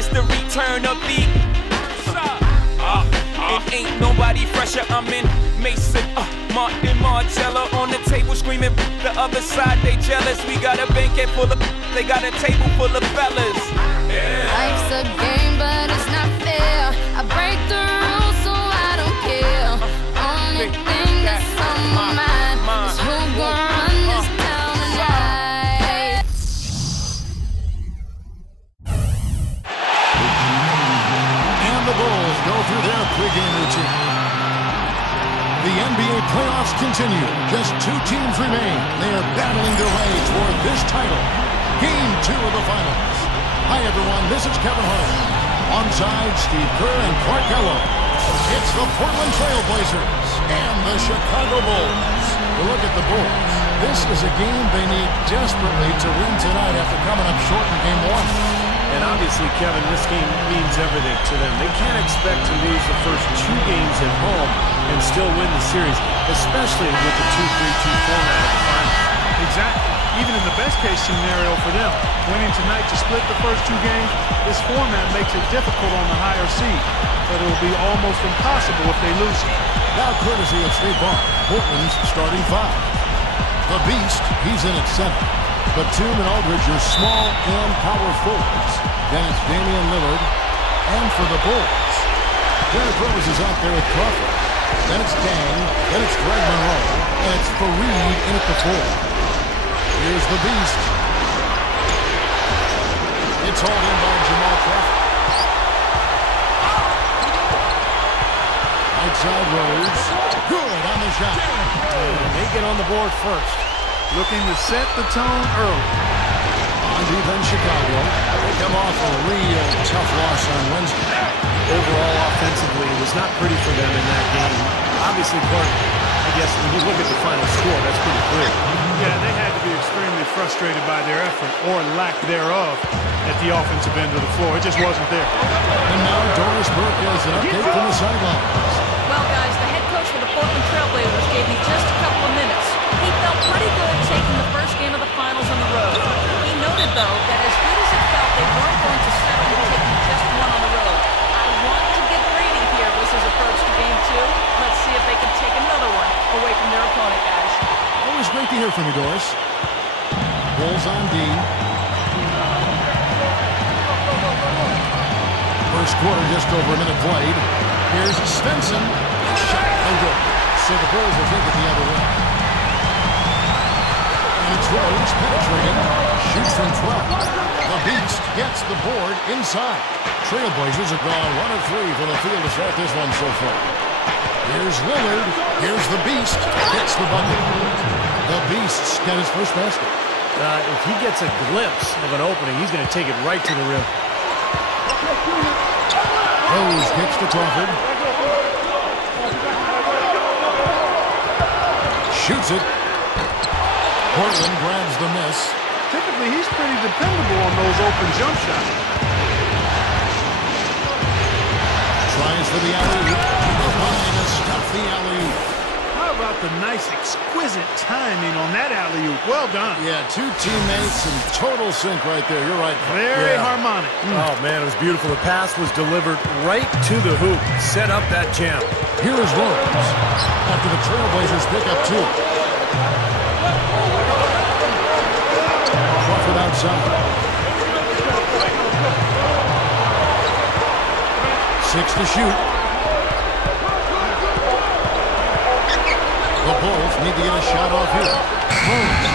witness the return of the. It ain't nobody fresher. I'm in Mason, Martin Margiela on the table screaming. The other side they jealous. We got a banquet full of. They got a table full of fellas. Yeah. Life's a game, but it's not fair. I break the rules, so I don't care. Only thing that's on my mind is who gon' run this town tonight. And the Bulls go through their pregame routine. The NBA playoffs continue. Just 2 teams remain. They are battling their way toward this title. Game 2 of the finals. Hi, everyone. This is Kevin Hart. Onside, Steve Kerr and Clark Gallo. It's the Portland Trail Blazers and the Chicago Bulls. Look at the Bulls. This is a game they need desperately to win tonight after coming up short in Game 1. And obviously, Kevin, this game means everything to them. They can't expect to lose the first 2 games at home and still win the series, especially with the 2-3-2 format of the finals. Exactly. Even in the best-case scenario for them, winning tonight to split the first 2 games, this format makes it difficult on the higher seed. But it will be almost impossible if they lose it. Now courtesy of State Farm, Portland's starting 5. The Beast, he's in at center. Batum and Aldridge are small and power forwards. Then it's Damian Lillard. And for the Bulls, Derrick Rose is out there with Crawford. Then it's Dang. Then it's Greg Monroe. And it's Fareed in at the 4. Here's the Beast. It's hauled in by Jamal Crawford. Outside Rose. Good on the shot. They get on the board first. Looking to set the tone early. On defense, Chicago. They come off a real tough loss on Wednesday. Overall, offensively, it was not pretty for them in that game. Obviously, Clark, I guess when you look at the final score, that's pretty clear. Yeah, they had to be extremely frustrated by their effort, or lack thereof, at the offensive end of the floor. It just wasn't there. And now Doris Burke has an update from the sidelines. Well, guys, the head coach for the Portland Trail Blazers gave me just a couple of minutes. He felt pretty good taking the first game of the finals on the road. He noted, though, that as good as it felt, they weren't going to settle for taking just one on the road. I want to get greedy here was his approach to Game 2. Let's see if they can take another one away from their opponent, guys. Always great to hear from you, Doris. Bulls on D. First quarter, just over a minute played. Here's Svensson. Shot, no good. So the Bulls will take it the other way. And it's Rose penetrating. Shoots from 12. The Beast gets the board inside. Trailblazers have gone 1 of 3 from the field to start this one so far. Here's Lillard. Here's the Beast. Gets the bucket. The Beast's got his first basket. If he gets a glimpse of an opening, he's going to take it right to the rim. Rose kicks to Crawford. Shoots it. Portland grabs the miss. Typically, he's pretty dependable on those open jump shots. Tries for the alley-oop. Trying to stuff the alley-oop. How about the nice, exquisite timing on that alley-oop? Well done. Yeah, 2 teammates in total sync right there. You're right. Very harmonic. Oh, man, it was beautiful. The pass was delivered right to the hoop. Set up that jam. Here is Rose. After the Trailblazers pick up 2. Crawford outside. 6 to shoot. The Bulls need to get a shot off here. Rose.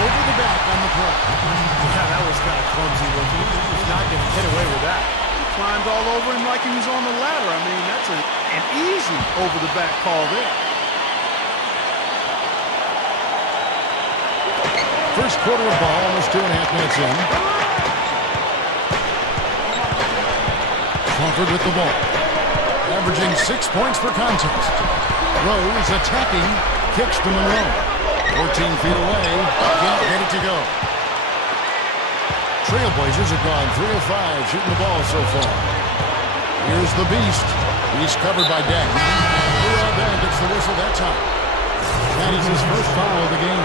Over the back on the play. Yeah, that was kind of clumsy looking. He was not going to get away with that. Climbed all over him like he was on the ladder. I mean, that's an easy over-the-back call there. First quarter of ball, almost 2.5 minutes in. Crawford with the ball. Averaging 6 points per contest. Rose attacking. Kicks to Monroe. 14 feet away. Can't get it to go. Trailblazers have gone 3 of 5 shooting the ball so far. Here's the Beast. He's covered by Dang. Dang gets the whistle that time. That is his first foul of the game.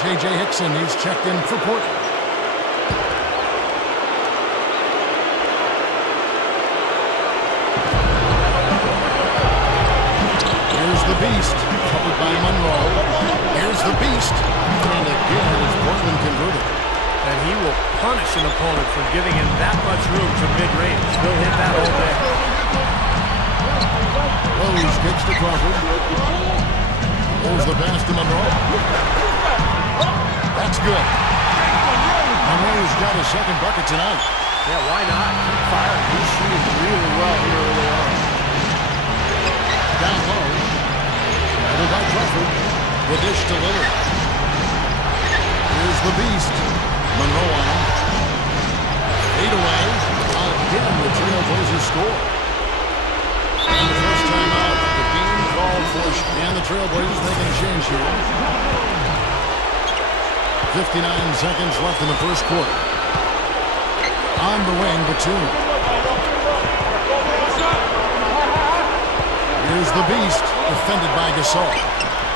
J.J. Hickson, he's checked in for Portland. beast, covered by Monroe. Here's the beast, and again is Portland converted. And he will punish an opponent for giving him that much room to mid-range. He'll hit that all day. Rose kicks to Crawford. There's the pass to Monroe. That's good. Monroe's got his second bucket tonight. Yeah, why not? Keep firing. He's shooting really well here early on. Down low. Battled by Crawford. The dish to Lillard. Here's the beast. Monroe on him. 8 away. Again, the Trailblazers score. And the first time out, the game called for, and the Trailblazers making a change here. 59 seconds left in the first quarter. On the wing, Batum. Here's the beast, defended by Gasol.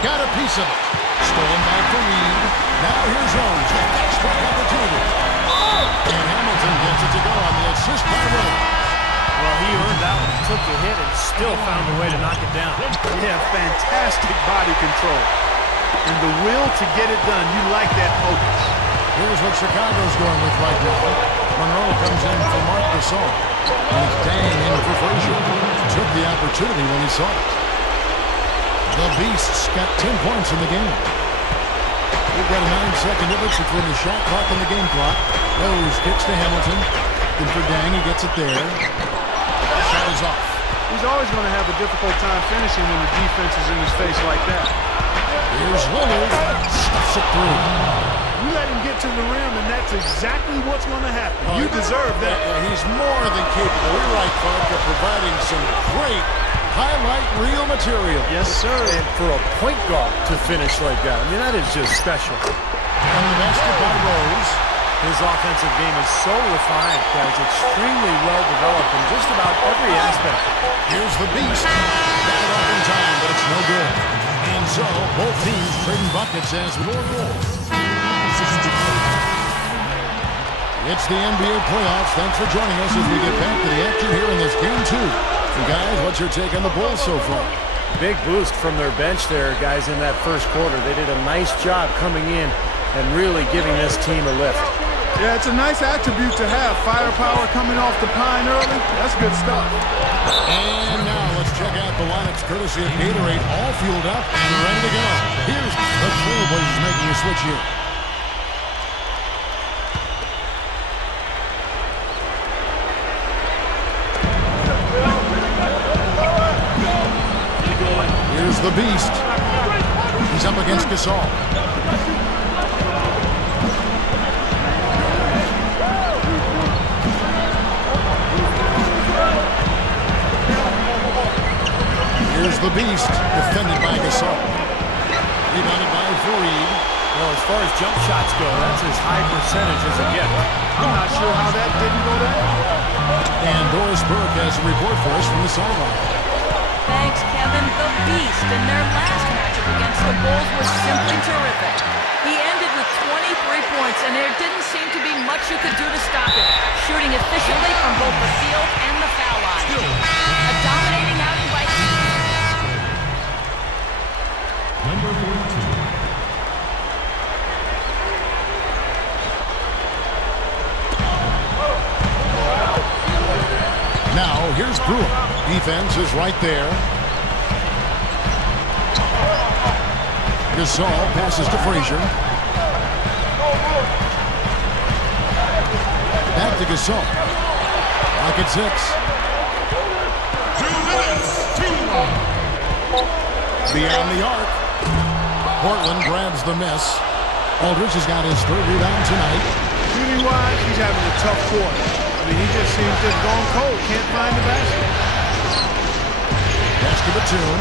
Got a piece of it. Stolen back for Reed. Now here's Rose. The fast-break opportunity. And Hamilton gets it to go on the assist by Rose. Well, he earned that one. Took the hit and still found a way to knock it down. Yeah, fantastic body control. And the will to get it done. You like that focus. Here's what Chicago's going with right now. Monroe comes in for Marc Gasol. And it's Dang in for Frazier. Took the opportunity when he saw it. The Beasts got 10 points in the game. We've got a 9-second difference between the shot clock and the game clock. Rose kicks to Hamilton. Then for Dang, he gets it there. Shot is off. He's always going to have a difficult time finishing when the defense is in his face like that. Here's Lillard. Stuffs it through. You let him get to the rim, and that's exactly what's going to happen. You deserve that. He's more than capable. You're right, Clark, of providing some great highlight reel material. Yes, sir. And for a point guard to finish like that, I mean, that is just special. And the basket by Rose. His offensive game is so refined, guys. Extremely well developed in just about every aspect. Here's the beast. Got it off in time, but it's no good. And so, both teams trading buckets as we roll. It's the NBA playoffs. Thanks for joining us as we get back to the action here in this Game 2. So guys, what's your take on the Bulls so far? Big boost from their bench there, guys, in that first quarter. They did a nice job coming in and really giving this team a lift. Yeah, it's a nice attribute to have. Firepower coming off the pine early. That's good stuff. And now let's check out the lineups courtesy of Gatorade, all fueled up and ready to go. Here's the Trailblazers making a switch here. Here's the beast. He's up against Gasol. Here's the beast, defended by Gasol. Rebounded by Fareed. Well, as far as jump shots go, that's as high percentage as it gets. I'm not sure how that didn't go down. And Doris Burke has a report for us from the sideline. Thanks, Kevin. The Beast in their last matchup against the Bulls was simply terrific. He ended with 23 points, and there didn't seem to be much you could do to stop him, shooting efficiently from both the field and the foul line. A dominating outing by Number 42. Now, here's Brewer. Defense is right there. Gasol passes to Frazier. Back to Gasol. Lock at 6. 2 minutes, 2-1. Beyond the arc. Portland grabs the miss. Aldridge has got his 3rd rebound tonight. Shooting-wise, he's having a tough quarter. I mean, he just seems to have gone cold. Can't find the basket. Pass to Batum.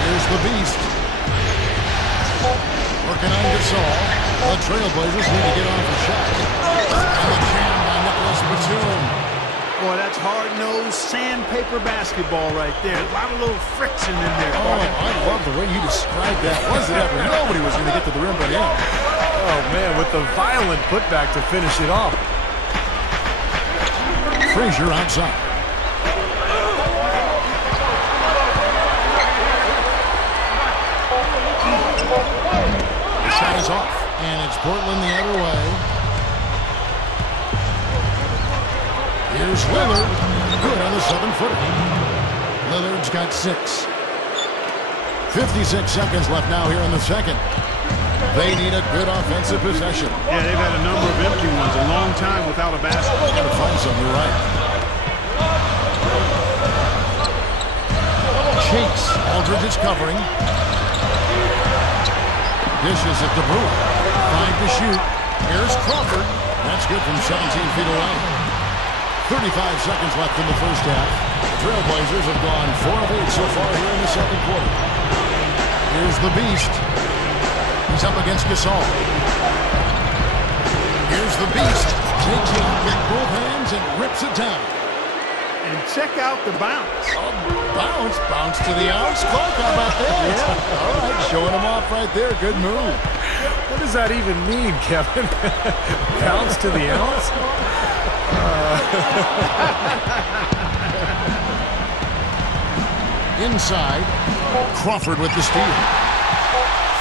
Here's the beast. Working on Gasol. The Trailblazers need to get off a shot. And the jam by Nicholas Batum. Boy, that's hard-nosed sandpaper basketball right there. A lot of little friction in there. Oh, I love the way you described that. Wasn't ever nobody was going to get to the rim but him. Oh, man, with the violent putback to finish it off. Frazier outside. Portland the other way. Here's Lillard. Good on the 7-footer. Lillard's got 6. 56 seconds left now here in the second. They need a good offensive possession. Yeah, they've had a number of empty ones, a long time without a basket. Got to find some, you're right. Chase. Aldridge is covering. Dishes at the boot. 5 to shoot. Here's Crawford. That's good from 17 feet away. 35 seconds left in the first half. Trailblazers have gone 4 of 8 so far here in the second quarter. Here's the Beast. He's up against Gasol. Here's the Beast. Takes it up with both hands and rips it down. And check out the bounce. Bounce. Bounce to the ounce. Clark, how about that? Yeah. All right, showing him off right there. Good move. What does that even mean, Kevin? Bounce to the ounce? Inside. Crawford with the steal.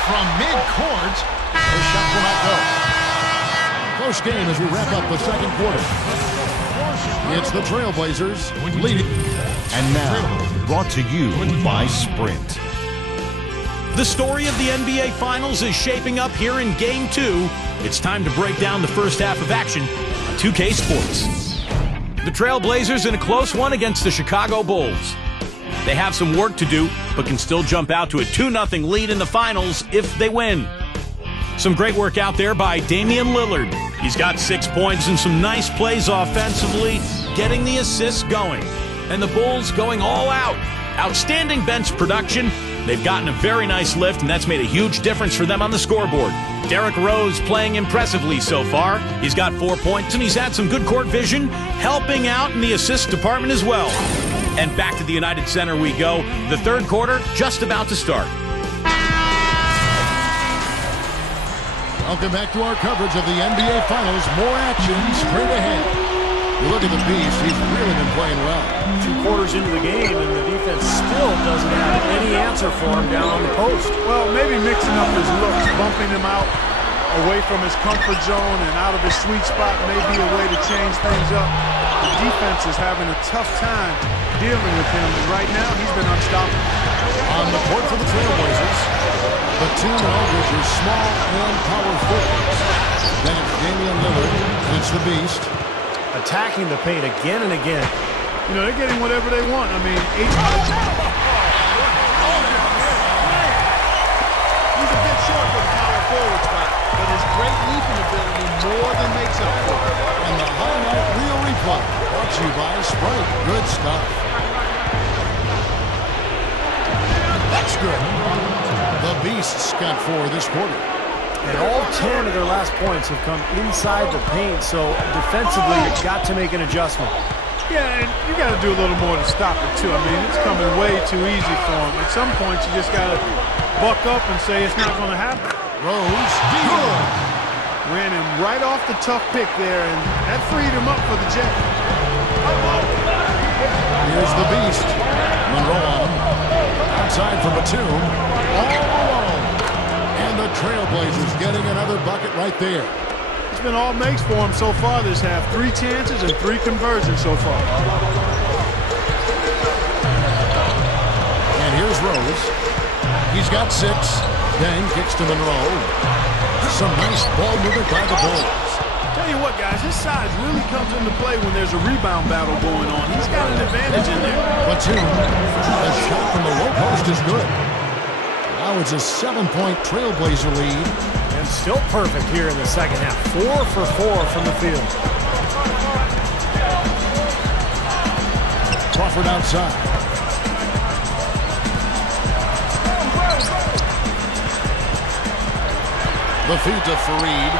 From mid-court, the shot will not go. Close game as we wrap up the second quarter. It's the Trailblazers leading. And now, brought to you by Sprint. The story of the NBA Finals is shaping up here in Game 2. It's time to break down the first half of action on 2K Sports. The Trailblazers in a close one against the Chicago Bulls. They have some work to do, but can still jump out to a 2-0 lead in the finals if they win. Some great work out there by Damian Lillard. He's got 6 points and some nice plays offensively, getting the assists going. And the Bulls going all out. Outstanding bench production. They've gotten a very nice lift, and that's made a huge difference for them on the scoreboard. Derrick Rose playing impressively so far. He's got 4 points, and he's had some good court vision, helping out in the assist department as well. And back to the United Center we go. The third quarter just about to start. Welcome back to our coverage of the NBA Finals. More action straight ahead. Look at the Beast. He's really been playing well. 2 quarters into the game, and the defense still doesn't have any answer for him down on the post. Well, maybe mixing up his looks, bumping him out away from his comfort zone and out of his sweet spot may be a way to change things up. The defense is having a tough time dealing with him, and right now he's been unstoppable. On the court for the Trailblazers, Batum and Aldridge are small and power forwards. Then it's Damian Lillard. It's the Beast. Attacking the paint again and again. You know, they're getting whatever they want. I mean, he's a bit short for the power forward spot, but his great leaping ability more than makes up for it. And the highlight reel replay brought to you by Sprite. Good stuff. That's good. The Beasts got 4 this quarter. And all 10 of their last points have come inside the paint, so defensively you've got to make an adjustment. Yeah, and you got to do a little more to stop it, too. I mean, it's coming way too easy for him. At some point, you just got to buck up and say it's not going to happen. Rose, good. Ran him right off the tough pick there, and that freed him up for the Jet. Here's the Beast. Monroe on him. Outside for Batum. All alone. And the Trailblazers getting another bucket right there. It's been all makes for him so far this half. 3 chances and 3 conversions so far. And here's Rose. He's got 6. Then kicks to Monroe. Some nice ball movement by the Bulls. Tell you what, guys, his size really comes into play when there's a rebound battle going on. He's got an advantage in there. Batum. The shot from the low post is good. Now it's a 7-point Trailblazer lead. And still perfect here in the second half. 4 for 4 from the field. Crawford outside. The feed to Fareed.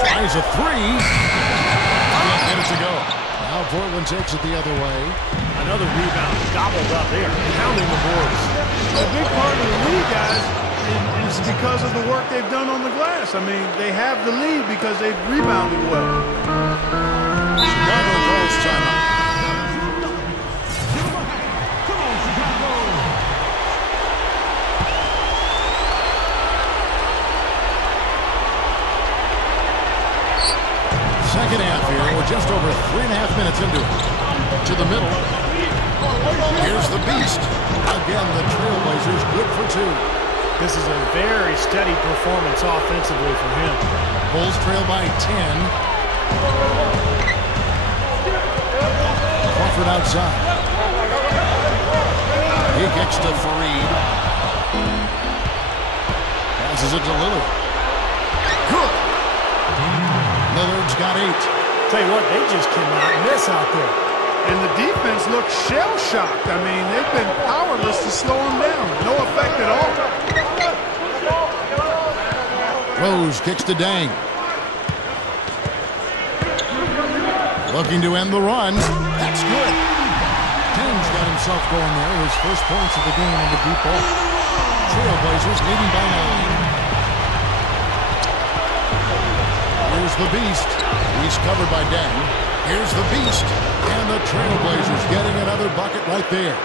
Tries a 3. Can't get it to go. Now Portland takes it the other way. Another rebound gobbled up there, pounding the boards. A big part of the lead, guys, is because of the work they've done on the glass. I mean, they have the lead because they've rebounded well. Chicago calls timeout. second half here. We're just over 3.5 minutes into it. To the middle. Here's the beast. Again, the Trailblazers good for 2. This is a very steady performance offensively for him. Bulls trail by 10. Crawford outside. He kicks to Fareed. Passes it to Lillard. Good. Lillard's got 8. Tell you what, they just cannot miss out there. And the defense looks shell-shocked. I mean, they've been powerless to slow them down. No effect at all. Rose kicks to Dang. Looking to end the run. That's good. Dang's got himself going there. His first points of the game on the deep ball. Trailblazers leading by 9. Here's the beast. He's covered by Dang. Here's the beast. And the Trailblazers getting another bucket right there.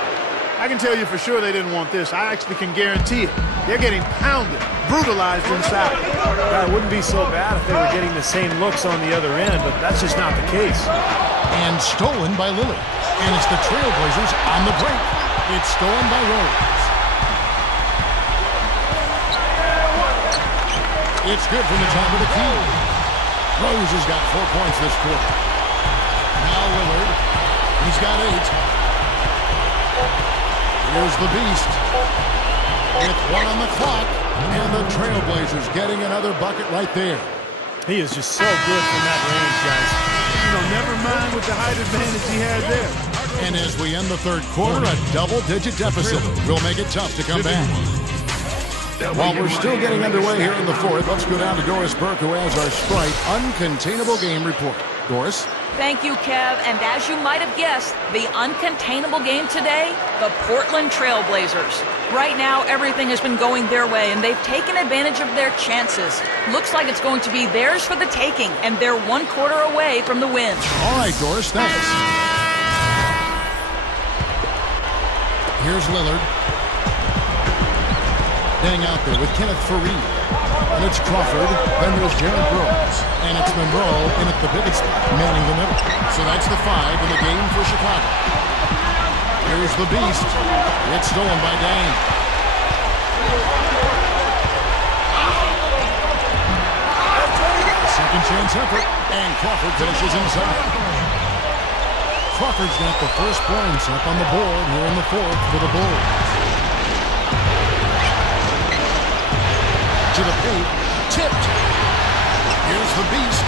I can tell you for sure they didn't want this. I actually can guarantee it. They're getting pounded, brutalized inside. It wouldn't be so bad if they were getting the same looks on the other end, but that's just not the case. And stolen by Lillard. And it's the Trailblazers on the break. It's stolen by Rose. It's good from the top of the key. Rose has got 4 points this quarter. Now Lillard. He's got 8. Here's the beast. With 1 on the clock. And the Trailblazers getting another bucket right there. He is just so good from that range, guys. You know, never mind with the height advantage he had there. And as we end the third quarter, a double-digit deficit will make it tough to come back. While we're still getting underway here in the fourth, let's go down to Doris Burke, who has our Sprite Uncontainable Game Report. Doris? Thank you, Kev. And as you might have guessed, the uncontainable game today, the Portland Trailblazers. Right now, everything has been going their way, and they've taken advantage of their chances. Looks like it's going to be theirs for the taking, and they're 1 quarter away from the win. All right, Doris, thanks. Here's Lillard. Dang out there with Kenneth Fareed. And it's Crawford. Then there's Jared Rose. And it's Monroe in at the pivot spot, manning the middle. So that's the 5 in the game for Chicago. Here's the beast. It's stolen by Dang. Second chance effort. And Crawford finishes inside. Crawford's got the first points up on the board here in the fourth for the Bulls. To the paint, tipped. Here's the beast.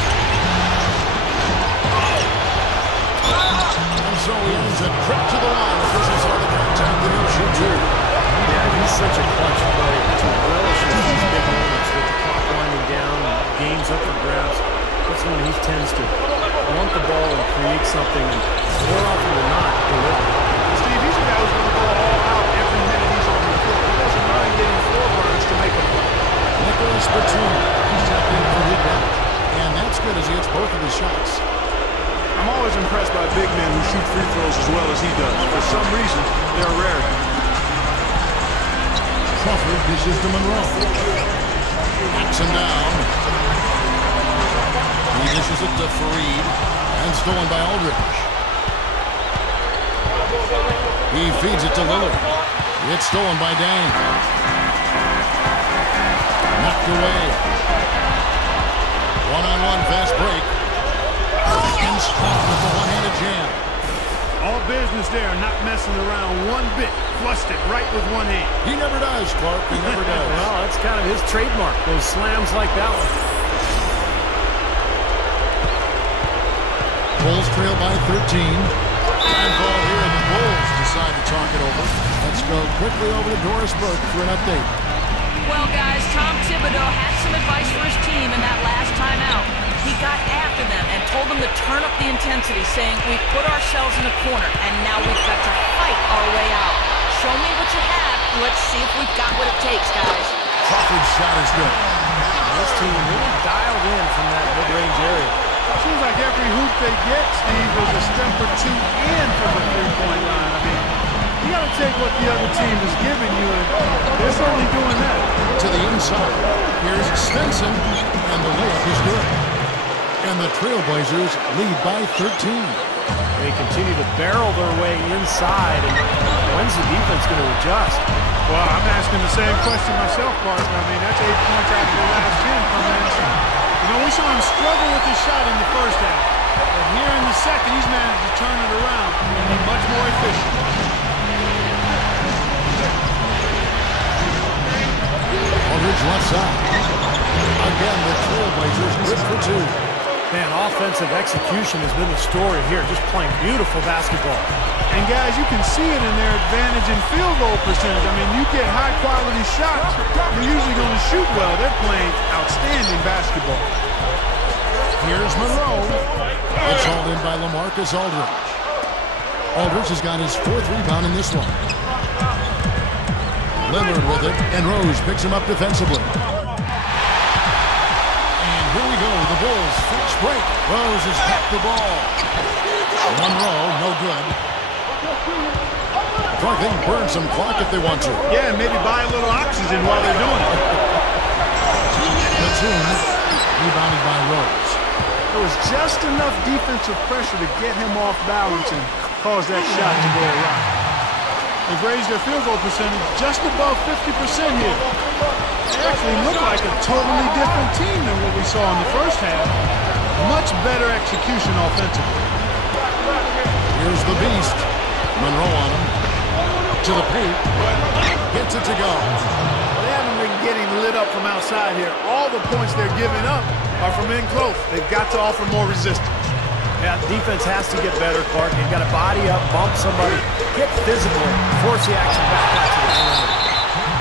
And so he ends a trip to the line. Officials are the contact that he'll shoot 2. Yeah, he's such a clutch player to relish these big moments with the clock winding down and games up for grabs. That's when he tends to want the ball and create something, and more often than not, deliver. Steve, he's a guy who's going to go all out every minute he's on the court. He doesn't mind getting floor burns to make a play. Nicholas Batum, he's tapped in for his back. And that's good as he hits both of his shots. I'm always impressed by big men who shoot free throws as well as he does. For some reason, they're rare. Crawford dishes to Monroe. Knocks him down. He dishes it to Fareed. And stolen by Aldridge. He feeds it to Lillard. It's stolen by Dang. Knocked away. One-on-one fast break. And struck with the one-handed jam. All business there, not messing around one bit. Flushed it right with one hand. He never does, Clark. He never does. Well, that's kind of his trademark, those slams like that one. Bulls trail by 13. Time ball here, and the Bulls decide to talk it over. Let's go quickly over to Doris Burke for an update. Well, guys, Tom Thibodeau had some advice for his team in that last timeout. He got after them and told them to turn up the intensity, saying, "We've put ourselves in a corner, and now we've got to fight our way out. Show me what you have. Let's see if we've got what it takes, guys." Crawford's shot is good. This team really dialed in from that mid-range area. Seems like every hoop they get, Steve, is a step or 2 in from the three-point line. I mean, you got to take what the other team is giving you, and they're certainly doing that. To the inside. Here's Svensson, and the layup is good. And the Trailblazers lead by 13. They continue to barrel their way inside, and when's the defense going to adjust? Well, I'm asking the same question myself, partner. I mean, that's 8 points after the last 10 coming inside. You know, we saw him struggle with his shot in the first half. But here in the second, he's managed to turn it around and be much more efficient. Aldridge left side. Again, the Trailblazers good for 2. Man, offensive execution has been the story here, just playing beautiful basketball. And guys, you can see it in their advantage in field goal percentage. I mean, you get high-quality shots, you're usually going to shoot well. They're playing outstanding basketball. Here's Monroe. It's hauled in by LaMarcus Aldridge. Aldridge has got his 4th rebound in this one. Lillard with it, and Rose picks him up defensively. Here we go, the Bulls fetch break. Rose has tapped the ball. Monroe, no good. Clark, they can burn some clock if they want to. Yeah, and maybe buy a little oxygen while they're doing it. Batum, rebounded by Rose. There was just enough defensive pressure to get him off balance and cause that shot to go awry. They've raised their field goal percentage just above 50% here. They actually look like a totally different team than what we saw in the first half. Much better execution offensively. Here's the beast. Monroe on him. To the paint. Gets it to go. They haven't been getting lit up from outside here. All the points they're giving up are from in close. They've got to offer more resistance. Yeah, defense has to get better, Clark. They've got to body up, bump somebody, get physical, force the action back out to the perimeter.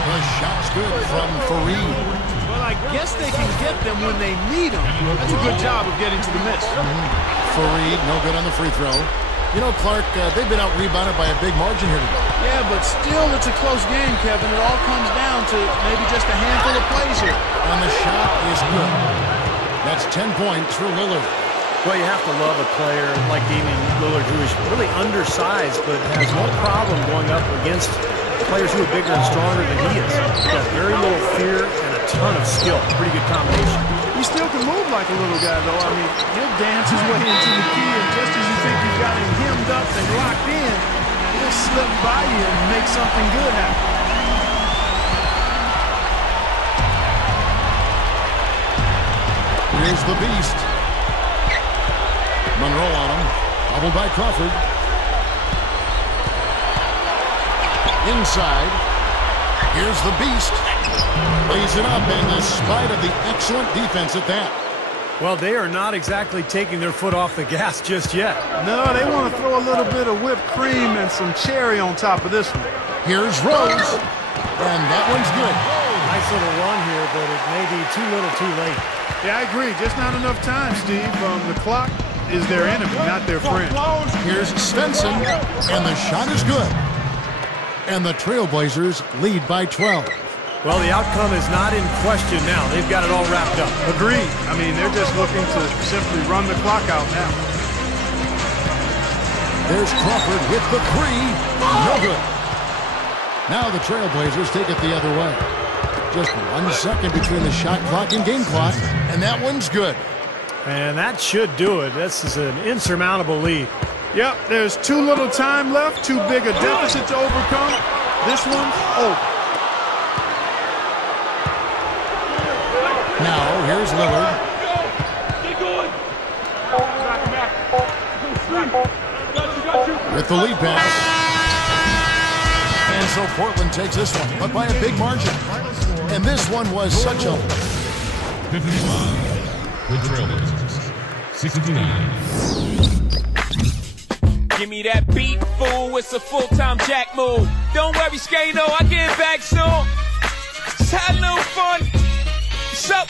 The shot's good from Fareed. Well, I guess they can get them when they need them. That's a good job of getting to the miss. Fareed, no good on the free throw. You know, Clark, they've been out-rebounded by a big margin here today. Yeah, but still it's a close game, Kevin. It all comes down to maybe just a handful of plays here. And the shot is good. That's 10 points for Lillard. Well, you have to love a player like Damian Lillard, who is really undersized, but has no problem going up against players who are bigger and stronger than he is. He's got very little fear and a ton of skill. Pretty good combination. He still can move like a little guy, though. I mean, he'll dance his way into the key, and just as you think you've got him hemmed up and locked in, he'll slip by you and make something good happen. Here's the beast. Monroe on him. Bobbled by Crawford. Inside. Here's the beast. Lays it up, and in spite of the excellent defense at that. Well, they are not exactly taking their foot off the gas just yet. No, they want to throw a little bit of whipped cream and some cherry on top of this one. Here's Rose. And that one's good. Nice little run here, but it may be too little too late. Yeah, I agree. Just not enough time, Steve. The clock is their enemy, not their friend. Here's Svensson, and the shot is good. And the Trailblazers lead by 12. Well, the outcome is not in question now. They've got it all wrapped up. Agreed. I mean, they're just looking to simply run the clock out now. There's Crawford with the three. No good. Now the Trailblazers take it the other way. Just 1 second between the shot clock and game clock, and that one's good. And that should do it. This is an insurmountable lead. Yep, there's too little time left, too big a deficit to overcome. This one's over. Now, here's Lillard. With the lead pass. And so Portland takes this one, but by a big margin. And this one was such a... 55. The Trailblazers. 69. Give me that beat, fool. It's a full-time jack move. Don't worry, Skano. I get back soon. Just had a little fun. What's up?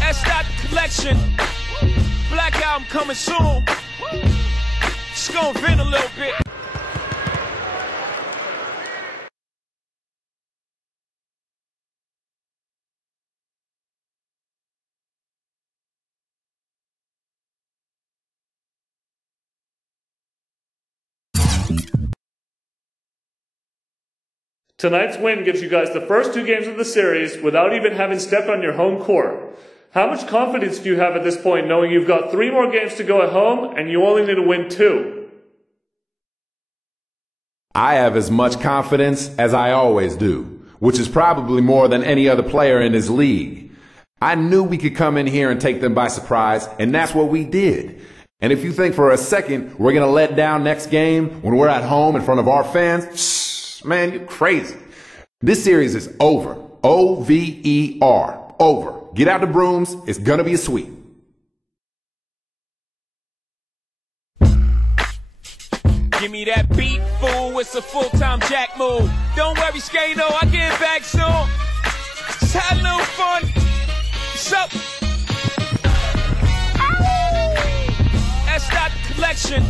That's not the collection. Black album coming soon. Just gonna vent a little bit. Tonight's win gives you guys the first 2 games of the series without even having stepped on your home court. How much confidence do you have at this point knowing you've got 3 more games to go at home and you only need to win 2? I have as much confidence as I always do, which is probably more than any other player in this league. I knew we could come in here and take them by surprise, and that's what we did. And if you think for a second we're going to let down next game when we're at home in front of our fans, man, you're crazy. This series is over. O-V-E-R. Over. Get out the brooms. It's going to be a sweep. Give me that beat, fool. It's a full-time jack move. Don't worry, Skano. I'll get back soon. Just had a little fun. What's up? That's not the collection.